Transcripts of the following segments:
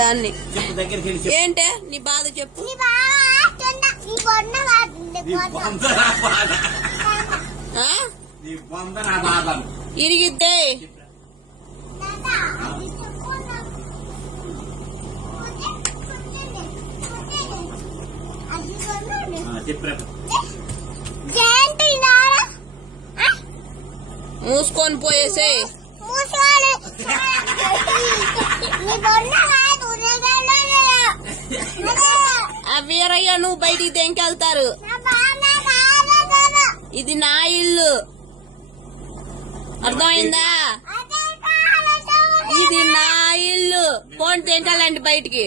దాన్ని ఏంటే నీ బాధ చెప్పు. ఇరిగిద్దే మూసుకొని పోయేసే. ఆ వీరయ్య నువ్వు బయటికి తెంకెళ్తారు. ఇది నా ఇల్లు, అర్థమైందా? ఇది నా ఇల్లు. ఫోన్ తింటాలండి బయటికి.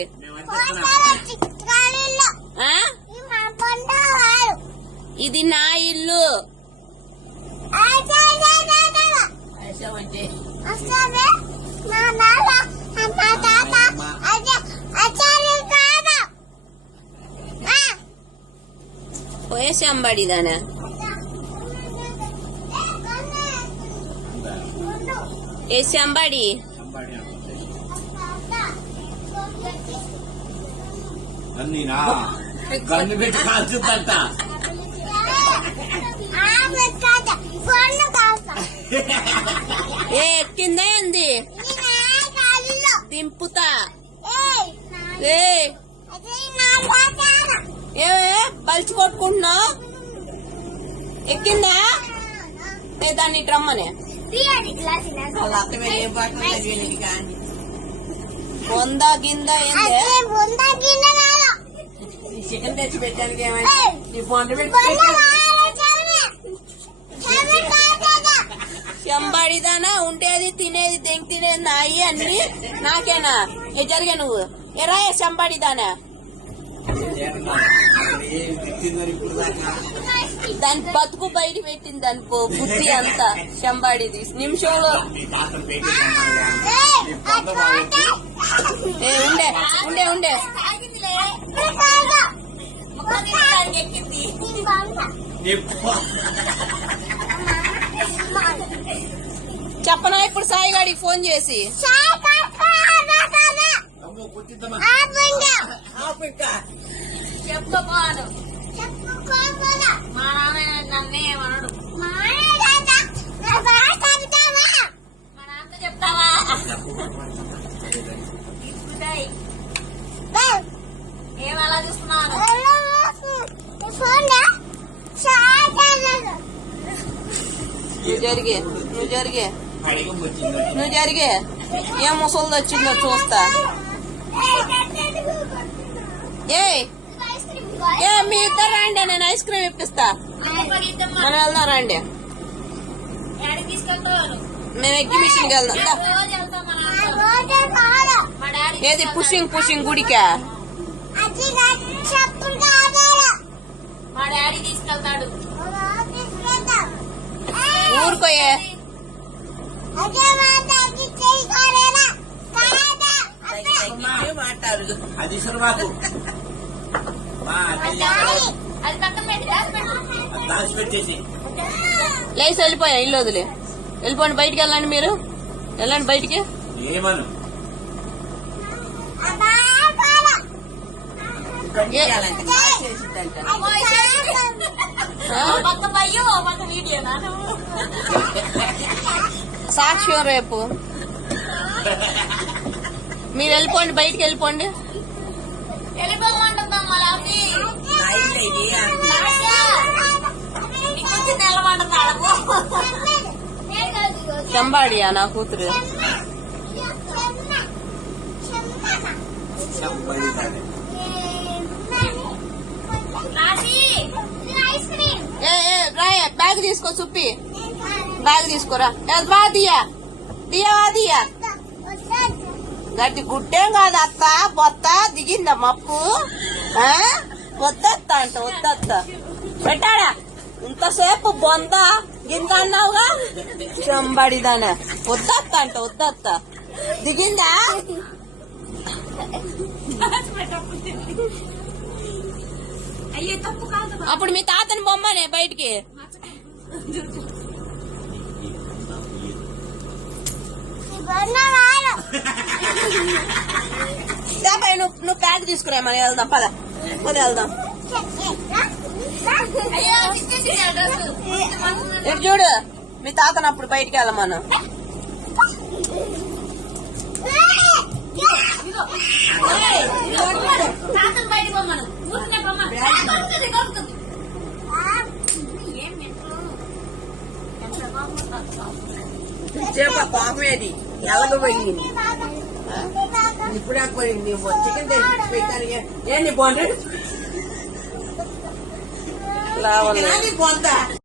ఇది నా ఇల్లు. పోయేసి అంబడిదానా వేసి అంబడి. గన్ను పెట్టి కాల్చుద్దంట. ఏ ఎక్కిందా ఏంది? దింపుతా. ఏ బలిచి కొట్టుకుంటున్నావు? ఎక్కిందా? దాన్ని రమ్మనే వందా గింద చికెన్ తెచ్చి పెట్టడానికి ఏమైనా చెంబడిదానా ఉండేది తినేది తెంగి తినేది నాయి అన్ని నాకేనా? ఏ జరిగా నువ్వు ఎరా చెంబడిదానా? దాని బతుకు బయట పెట్టింది దాని బుద్ధి అంతా చెంబాడిది నిమిషంలో. ఉండే ఉండే ఉండే చెప్పనా ఇప్పుడు సాయిగాడికి ఫోన్ చేసి? చెప్పుకోను మా నాన్న నన్నేమనడు. మా నాన్న చెప్తావా? ఏమలా చూస్తున్నాను? నువ్వు జరిగే నువ్వు జరిగే నువ్వు జరిగే. ఏం ముసలిది వచ్చిందో చూస్తా. ఏ మీ ఇద్దరు రండి, నేను ఐస్ క్రీమ్ ఇప్పిస్తా. మనం వెళ్దాం రండి, మేము ఎగ్జిబిషన్కి వెళ్దాం. ఏది పుషింగ్ పుషింగ్ గుడికా? మా డాడీ తీసుకెళ్తాడు. ఊరుకోయే అది మాకు లేసి వెళ్ళిపోయా. ఇల్లు వదిలే వెళ్ళిపోండి, బయటికి వెళ్ళండి. మీరు వెళ్ళండి బయటికి. ఏమను సాక్ష్యం రేపు. మీరు వెళ్ళిపోండి, బయటికి వెళ్ళిపోండి. చెంబాడియా నా కూతురు? రాయా బ్యాగ్ తీసుకో, సుప్పి బ్యాగ్ తీసుకోరా. దియా దియా దియా గట్టి గుడ్డేం కాదు అత్త, బొత్త దిగిందా మప్పు? వద్దత్త అంట వద్దత్త పెట్టాడా? ఇంతసేపు బొంద గింద అన్నావుగా చెంబడిదానా? వద్దత్త అంట వద్దత్త దిగిందా? అప్పుడు మీ తాతని బొమ్మనే బయటికి. తీసుకురా మనం వెళ్దాం పద పద వెళ్దాం ఇటు చూడు మీ తాతను అప్పుడు బయటికి వెళ్ళం మనం చెప్ప పాపమేది ఎలాగపోయింది ఇప్పుడే పోయింది చికెన్ తెచ్చి ఏంటి బాగుంటుంది రావాలి